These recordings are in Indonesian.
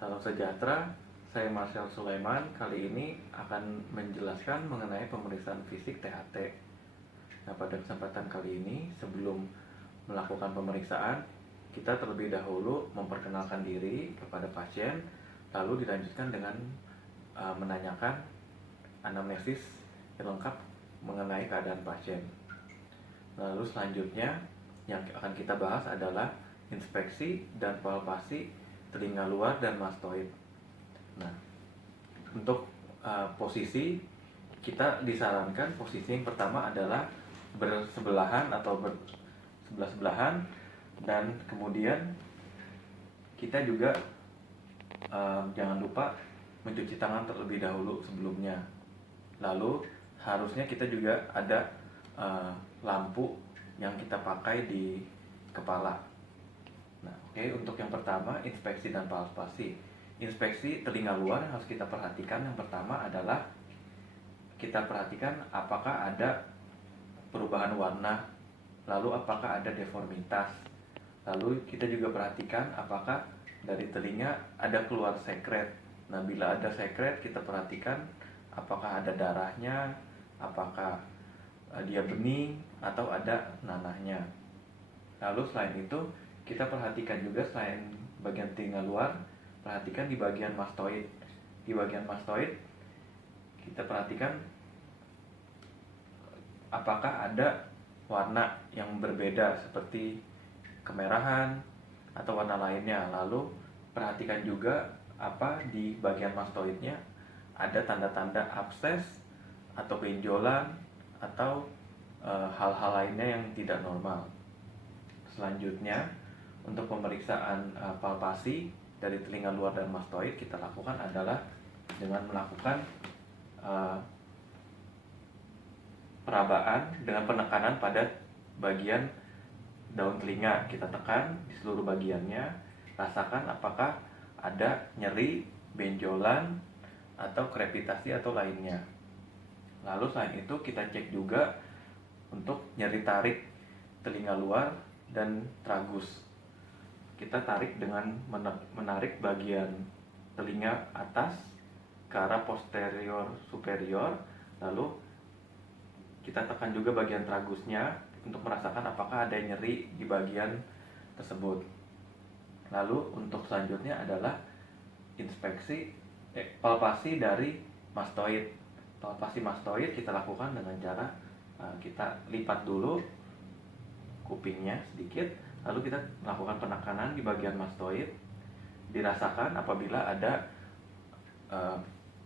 Salam sejahtera, saya Marcel Sulaiman. Kali ini akan menjelaskan mengenai pemeriksaan fisik THT. Nah, pada kesempatan kali ini, sebelum melakukan pemeriksaan, kita terlebih dahulu memperkenalkan diri kepada pasien, lalu dilanjutkan dengan menanyakan anamnesis yang lengkap mengenai keadaan pasien. Lalu selanjutnya yang akan kita bahas adalah inspeksi dan palpasi telinga luar dan mastoid. Nah, untuk posisi kita disarankan posisi yang pertama adalah bersebelahan atau bersebelah-sebelahan, dan kemudian kita juga jangan lupa mencuci tangan terlebih dahulu sebelumnya. Lalu harusnya kita juga ada lampu yang kita pakai di kepala. Nah, untuk yang pertama, inspeksi dan palpasi. Inspeksi telinga luar yang harus kita perhatikan yang pertama adalah kita perhatikan apakah ada perubahan warna, lalu apakah ada deformitas. Lalu kita juga perhatikan apakah dari telinga ada keluar sekret. Nah, bila ada sekret, kita perhatikan apakah ada darahnya, apakah dia bening atau ada nanahnya. Lalu selain itu, kita perhatikan juga selain bagian telinga luar, perhatikan di bagian mastoid. Di bagian mastoid, kita perhatikan apakah ada warna yang berbeda seperti kemerahan atau warna lainnya. Lalu perhatikan juga apa di bagian mastoidnya ada tanda-tanda abses atau benjolan atau hal-hal lainnya yang tidak normal. Selanjutnya, untuk pemeriksaan palpasi dari telinga luar dan mastoid kita lakukan adalah dengan melakukan perabaan dengan penekanan pada bagian daun telinga. Kita tekan di seluruh bagiannya, rasakan apakah ada nyeri, benjolan, atau krepitasi atau lainnya. Lalu selain itu kita cek juga untuk nyeri tarik telinga luar dan tragus. Kita tarik dengan menarik bagian telinga atas ke arah posterior superior, lalu kita tekan juga bagian tragusnya untuk merasakan apakah ada nyeri di bagian tersebut. Lalu untuk selanjutnya adalah palpasi dari mastoid. Palpasi mastoid kita lakukan dengan cara kita lipat dulu kupingnya sedikit, lalu kita melakukan penekanan di bagian mastoid. Dirasakan apabila ada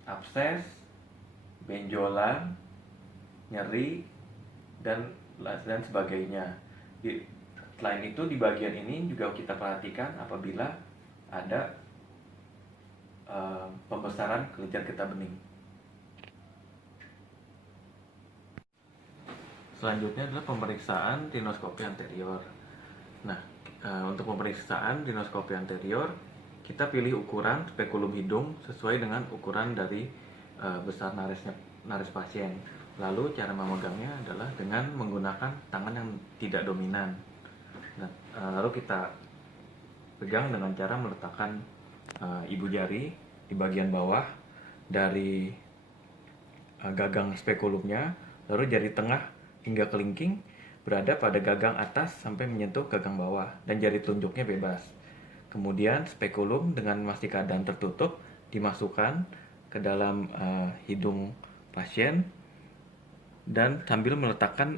abses, benjolan, nyeri, dan sebagainya. Selain itu di bagian ini juga kita perhatikan apabila ada pembesaran kelenjar getah bening. Selanjutnya adalah pemeriksaan rinoskopi anterior. Nah, untuk pemeriksaan rinoskopi anterior, kita pilih ukuran spekulum hidung sesuai dengan ukuran dari besar naris pasien. Lalu cara memegangnya adalah dengan menggunakan tangan yang tidak dominan. Nah, lalu kita pegang dengan cara meletakkan ibu jari di bagian bawah dari gagang spekulumnya, lalu jari tengah hingga kelingking berada pada gagang atas sampai menyentuh gagang bawah, dan jari telunjuknya bebas. Kemudian spekulum dengan masih keadaan tertutup dimasukkan ke dalam hidung pasien dan sambil meletakkan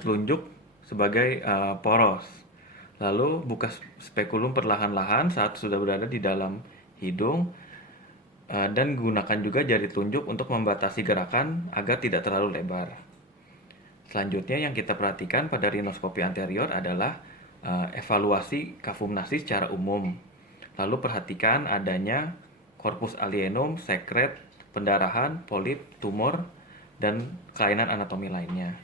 telunjuk sebagai poros. Lalu buka spekulum perlahan-lahan saat sudah berada di dalam hidung, dan gunakan juga jari telunjuk untuk membatasi gerakan agar tidak terlalu lebar. Selanjutnya yang kita perhatikan pada rinoskopi anterior adalah evaluasi kafum-nasi secara umum. Lalu perhatikan adanya corpus alienum, sekret, pendarahan, polip, tumor, dan kelainan anatomi lainnya.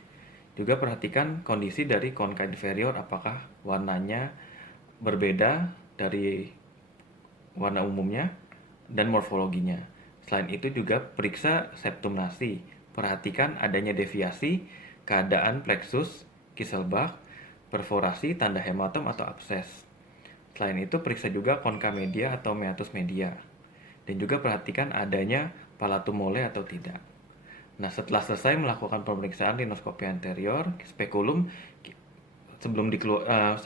Juga perhatikan kondisi dari konka inferior, apakah warnanya berbeda dari warna umumnya dan morfologinya. Selain itu juga periksa septum nasi. Perhatikan adanya deviasi, keadaan plexus, Kisselbach, perforasi, tanda hematom atau abses. Selain itu, periksa juga concha media atau meatus media. Dan juga perhatikan adanya palatum mole atau tidak. Nah, setelah selesai melakukan pemeriksaan rinoskopi anterior, spekulum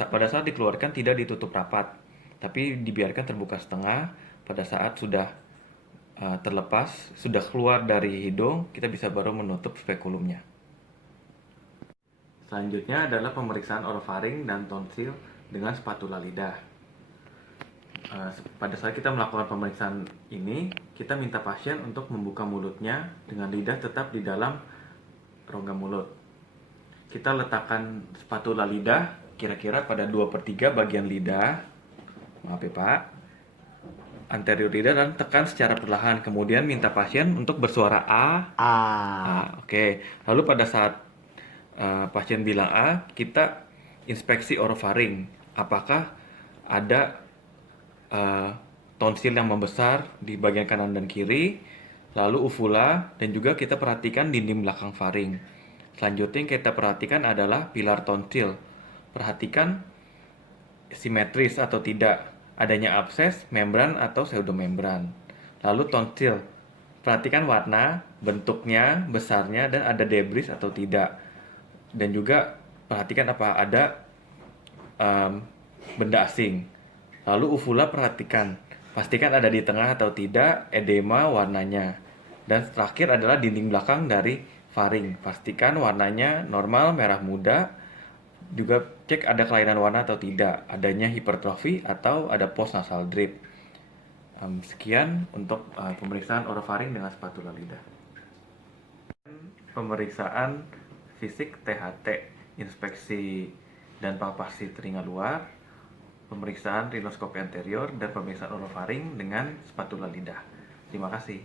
pada saat dikeluarkan tidak ditutup rapat, tapi dibiarkan terbuka setengah. Pada saat sudah terlepas, sudah keluar dari hidung, kita bisa baru menutup spekulumnya. Selanjutnya adalah pemeriksaan orofaring dan tonsil dengan spatula lidah. Pada saat kita melakukan pemeriksaan ini, kita minta pasien untuk membuka mulutnya dengan lidah tetap di dalam rongga mulut. Kita letakkan spatula lidah kira-kira pada 2/3 bagian lidah. Maaf ya Pak. Anterior lidah dan tekan secara perlahan. Kemudian minta pasien untuk bersuara A. Oke. Lalu pada saat pasien bilang A, kita inspeksi orofaring. Apakah ada tonsil yang membesar di bagian kanan dan kiri, lalu uvula, dan juga kita perhatikan dinding belakang faring. Selanjutnya yang kita perhatikan adalah pilar tonsil. Perhatikan simetris atau tidak, adanya abses, membran atau pseudomembran. Lalu tonsil, perhatikan warna, bentuknya, besarnya, dan ada debris atau tidak. Dan juga perhatikan apa ada benda asing. Lalu uvula perhatikan, pastikan ada di tengah atau tidak, edema warnanya. Dan terakhir adalah dinding belakang dari faring. Pastikan warnanya normal, merah muda. Juga cek ada kelainan warna atau tidak, adanya hipertrofi atau ada post nasal drip. Sekian untuk pemeriksaan orofaring dengan spatula lidah. Pemeriksaan fisik THT, inspeksi dan palpasi telinga luar, pemeriksaan rinoskopi anterior, dan pemeriksaan orofaring dengan spatula lidah. Terima kasih.